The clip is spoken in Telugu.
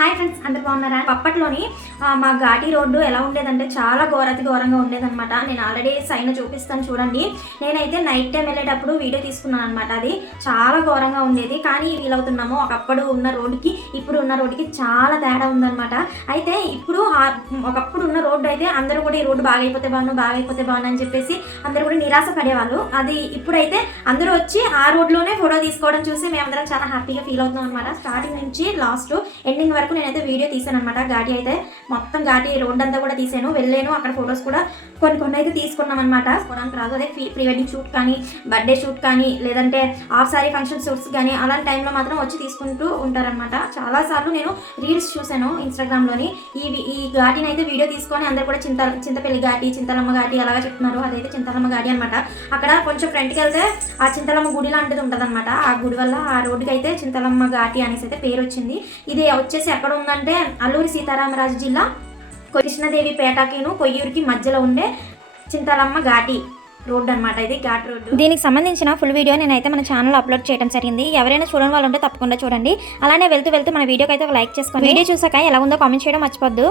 హాయ్ ఫ్రెండ్స్ అందరు బాగున్నారా? అప్పట్లోని మా ఘాటి రోడ్డు ఎలా ఉండేదంటే చాలా ఘోరతి ఘోరంగా ఉండేదన్నమాట. నేను ఆల్రెడీ సైన్ చూపిస్తాను చూడండి. నేనైతే నైట్ టైం వెళ్ళేటప్పుడు వీడియో తీసుకున్నాను అనమాట అది చాలా ఘోరంగా ఉండేది. కానీ వీలవుతున్నాము ఒకప్పుడు ఉన్న రోడ్డుకి ఇప్పుడు ఉన్న రోడ్డుకి చాలా తేడా ఉందన్నమాట. అయితే ఇప్పుడు ఒకప్పుడు ఉన్న రోడ్డు అయితే అందరూ కూడా ఈ రోడ్డు బాగైపోతే బాగున్నా బాగైపోతే బాగున్నా అని చెప్పేసి అందరూ కూడా నిరాశ పడేవాళ్ళు. అది ఇప్పుడైతే అందరూ వచ్చి ఆ రోడ్లోనే ఫోటో తీసుకోవడం చూసి మేమందరం చాలా హ్యాపీగా ఫీల్ అవుతున్నాం అనమాట స్టార్టింగ్ నుంచి లాస్ట్ ఎండింగ్ వరకు నేనైతే వీడియో తీసాను అనమాట ఘాటి అయితే మొత్తం ఘాటి రోడ్ అంతా కూడా తీసాను. వెళ్ళాను. అక్కడ ఫొటోస్ కూడా కొన్ని కొన్ని అయితే తీసుకున్నాం అనమాట కొనడానికి రాదు. అదే ప్రీ వెడ్డింగ్ షూట్ కానీ బర్త్డే షూట్ కానీ లేదంటే ఆఫ్ సారీ ఫంక్షన్ షూట్స్ కానీ అలాంటి టైంలో మాత్రం వచ్చి తీసుకుంటూ ఉంటారనమాట చాలాసార్లు నేను రీల్స్ చూశాను ఇన్స్టాగ్రామ్లోని ఈ ఈ ఘాటిని అయితే వీడియో తీసుకొని అందరు కూడా చింత చింతపల్లి ఘాటి చింతలమ్మ ఘాటి అలాగా చెప్తున్నారు. అదైతే చింతలమ్మ ఘాటి అనమాట అక్కడ కొంచెం ఫ్రంట్కి వెళ్తే ఆ చింతలమ్మ గుడి లాంటిది ఉంటుంది ఆ గుడి వల్ల ఆ రోడ్డుకి అయితే చింతలమ్మ ఘాటి అనేసి అయితే పేరు వచ్చింది. ఇది వచ్చేసి ఎక్కడ ఉందంటే అల్లూరి సీతారామరాజు జిల్లా కృష్ణదేవి పేటకిను కొయ్యూరుకి మధ్యలో ఉండే చింతలమ్మ ఘాటి రోడ్ అన్నమాట ఇది ఘాట్ రోడ్డు. దీనికి సంబంధించిన ఫుల్ వీడియో నేనైతే మన ఛానల్ అప్లోడ్ చేయడం జరిగింది. ఎవరైనా చూడని వాళ్ళు ఉంటే తప్పకుండా చూడండి. అలానే వెళ్తూ వెళ్తూ మన వీడియోకి అయితే ఒక లైక్ చేసుకోండి. వీడియో చూసాక ఎలా ఉందో కామెంట్ చేయడం మర్చిపోద్దు.